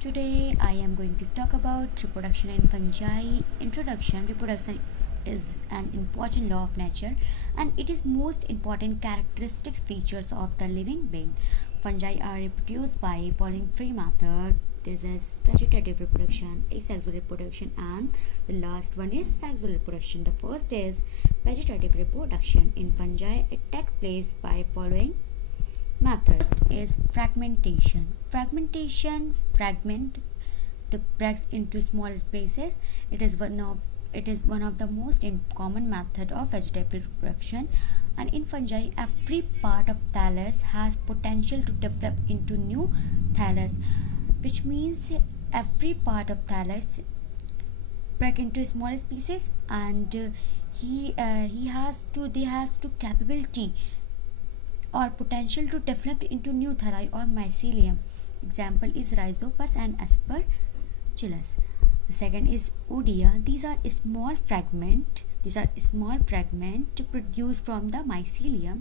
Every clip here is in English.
Today I am going to talk about reproduction in fungi. Introduction. Reproduction is an important law of nature and it is most important characteristic features of the living being. Fungi are reproduced by following three methods. This is vegetative reproduction, asexual reproduction, and the last one is sexual reproduction. The first is vegetative reproduction. In fungi, it takes place by following method. First is fragmentation. Fragment the bracts into small spaces. It is one of the most common method of vegetative reproduction, and in fungi every part of thallus has potential to develop into new thallus, which means every part of thallus break into small pieces, and they has to capability or potential to develop into new thalli or mycelium. Example is Rhizopus and Aspergillus. The second is Odia. These are small fragment produced from the mycelium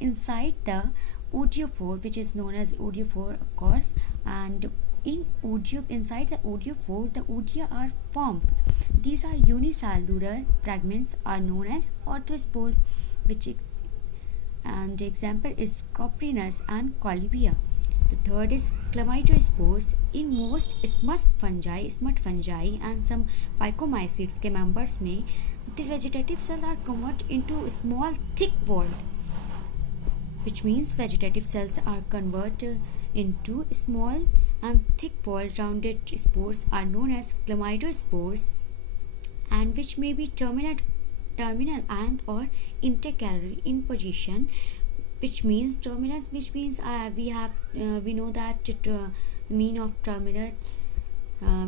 inside the odiophore, which is known as odiophore, of course. And inside the odiophore, the odia are formed. These are unicellular fragments are known as orthospores, and the example is Coprinus and Colibia. The third is chlamydospores. In most smut fungi and some phycomycetes के members में, the vegetative cells are converted into small thick walled, which means vegetative cells are converted into small and thick walled rounded spores are known as chlamydospores, and which may be terminal and or intercalary in position, which means terminus, we know that the mean of terminal,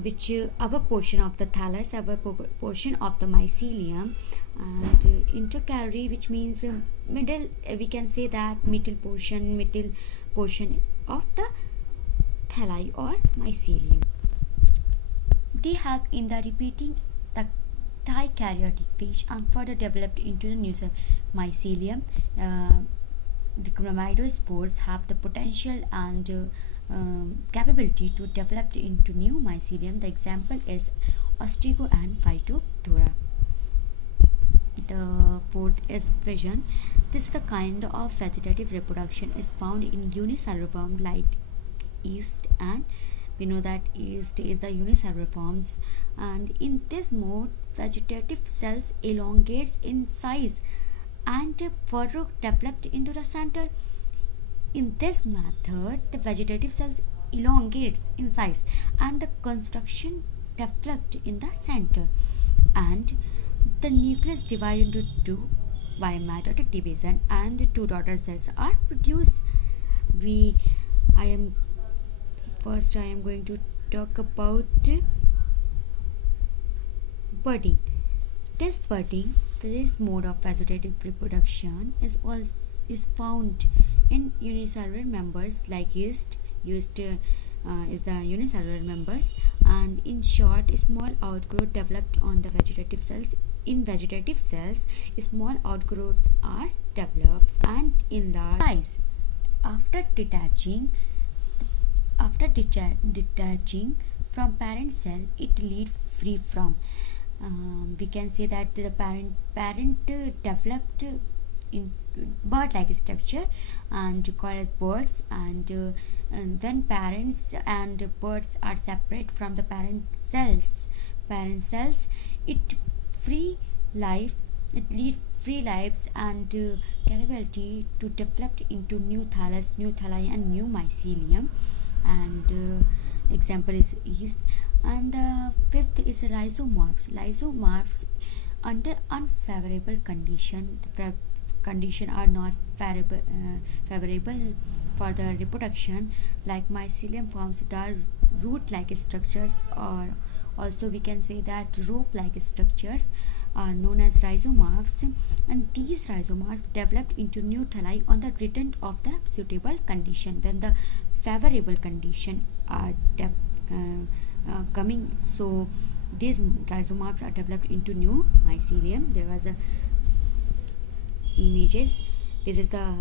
which upper portion of the thallus, upper portion of the mycelium, and intercalary, which means middle, we can say that middle portion of the thalli or mycelium. They help in the repeating the dikaryotic phase and further developed into the new mycelium. The chlamydospores have the potential and capability to develop into new mycelium. The example is Ostrigo and Phytophthora. The fourth is fission. This is the kind of vegetative reproduction is found in unicellular form like yeast, and we know that yeast is the unicellular forms, and in this mode vegetative cells elongates in size and furrow developed into the center. In this method, the vegetative cells elongates in size and the construction developed in the center, and the nucleus divided into two by mitotic division, and two daughter cells are produced. I am going to talk about budding. This mode of vegetative reproduction is found in unicellular members like yeast. Yeast is the unicellular members, and in short, small outgrowth developed on the vegetative cells. In vegetative cells, small outgrowths are developed and enlarged size. After detaching from parent cell, it leads free from. We can say that the parent developed in bird-like structure and called as birds, and when parents and birds are separate from the parent cells, it leads free lives and capability to develop into new thalli and new mycelium, and example is yeast. And the fifth is rhizomorphs. Under unfavorable condition are not favorable for the reproduction, like mycelium forms dark root-like structures, or also we can say that rope-like structures are known as rhizomorphs, and these rhizomorphs developed into new thalli on the return of the suitable condition. When the favorable condition are coming, so these rhizomorphs are developed into new mycelium. There was a images. This is the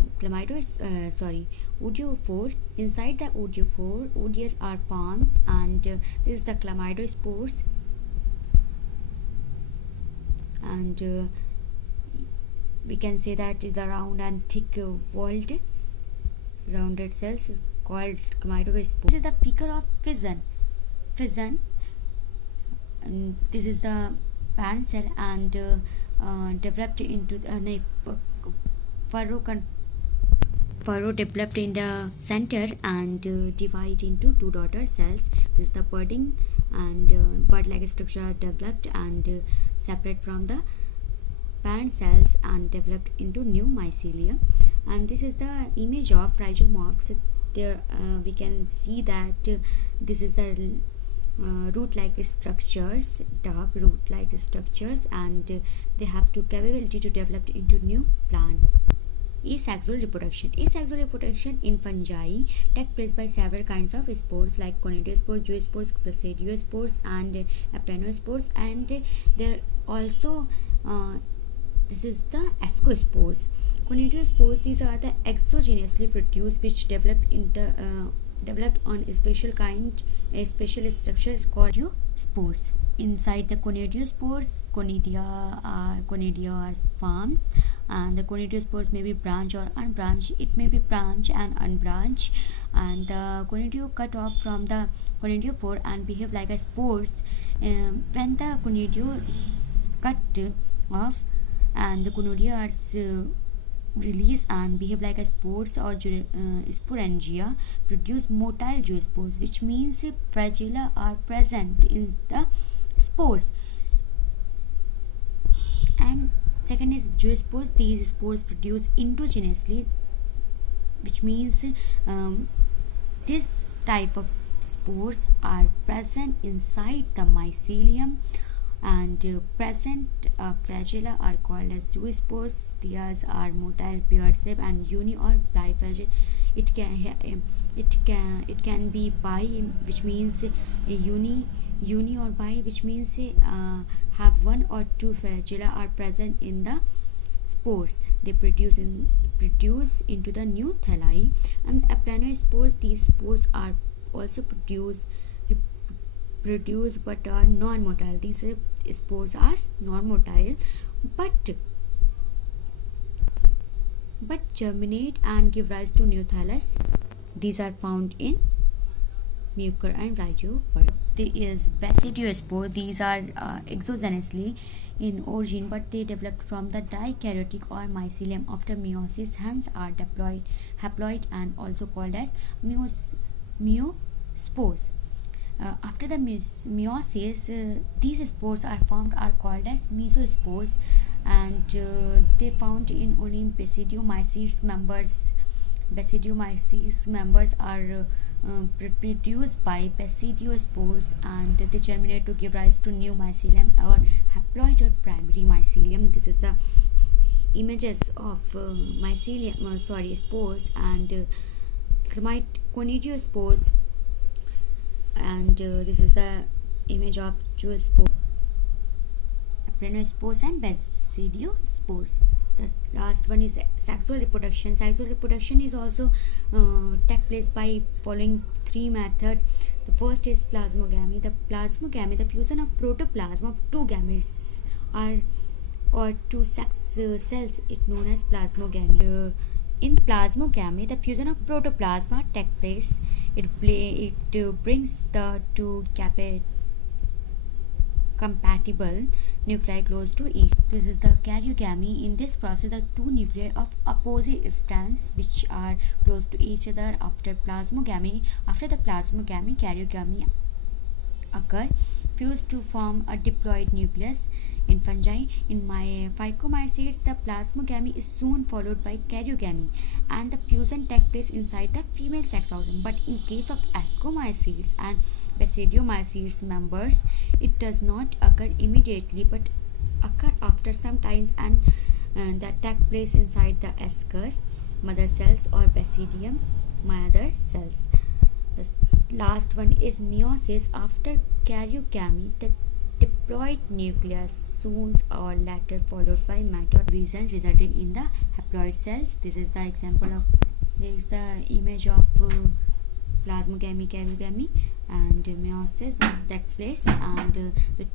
Odiophore. Inside the odiophore, odious are formed, and this is the chlamydospores. And we can say that the round and thick walled rounded cells called chlamydospores. This is the figure of fission. And this is the parent cell, and developed into furrow developed in the center, and divide into two daughter cells. This is the budding, and bud-like structure are developed and separate from the parent cells and developed into new mycelium. And this is the image of rhizomorphs. There we can see that this is the root-like structures, dark root-like structures, and they have the capability to develop into new plants. Asexual reproduction. Asexual reproduction in fungi takes place by several kinds of spores like conidiospores, zoospores, placidiospores, and apnenospores, and there also this is the ascospores. Conidiospores, these are the exogenously produced, which developed on a special structure called spores. Inside the conidiospores, conidia are formed, and the conidiospores may be branch or unbranched. It may be branch and unbranched, and the conidio cut off from the conidiophore and behave like a spores. When the conidio cut off and the conidia are release and behave like a spores or sporangia, produce motile zoospores, which means flagella are present in the spores. And second is zoospores. These spores produce endogenously, which means this type of spores are present inside the mycelium, and present flagella are called as zoospores. These are motile, paired shape, and uni or biflagellate. It can be bi, which means uni or bi, which means have one or two flagella are present in the spores. They produce into the new thalli. And apnenospores, these spores are also produced but are non-motile. These spores are non-motile but germinate and give rise to new thallus. These are found in mucor and rhizopod. There is basidiospore. These are exogenously in origin, but they developed from the dikaryotic or mycelium after meiosis, hence are haploid and also called as meiospores. After the meiosis, these spores are formed are called as mesospores, and they found in only basidiomycetes members. Basidiomycetes members are produced by basidiospores, and they germinate to give rise to new mycelium or haploid or primary mycelium. This is the images of spores and conidiospores, and this is the image of zoospore, apnenospores, and basidiospores. The last one is sexual reproduction. Sexual reproduction is also take place by following three methods. The first is plasmogamy. The fusion of protoplasm of two gametes or two sex cells is known as plasmogamy. In plasmogamy, the fusion of protoplasma takes place. It brings the two compatible nuclei close to each. This is the karyogamy. In this process, the two nuclei of opposite strands which are close to each other after plasmogamy. After the plasmogamy, karyogamy occur, fuse to form a diploid nucleus. In fungi, in phycomycetes, the plasmogamy is soon followed by karyogamy, and the fusion takes place inside the female sex organ. But in case of ascomycetes and basidiomycetes members, it does not occur immediately, but occur after some time, and that take place inside the ascus, mother cells, or basidium mother cells. The last one is meiosis. After karyogamy, the diploid nucleus soon or later followed by mitoid division, resulting in the haploid cells. This is the example of there is the image of plasmogamy, karyogamy, and meiosis take place, and the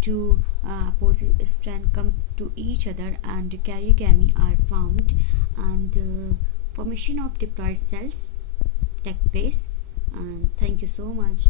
two opposite strands come to each other, and karyogamy are formed, and formation of diploid cells take place. And thank you so much.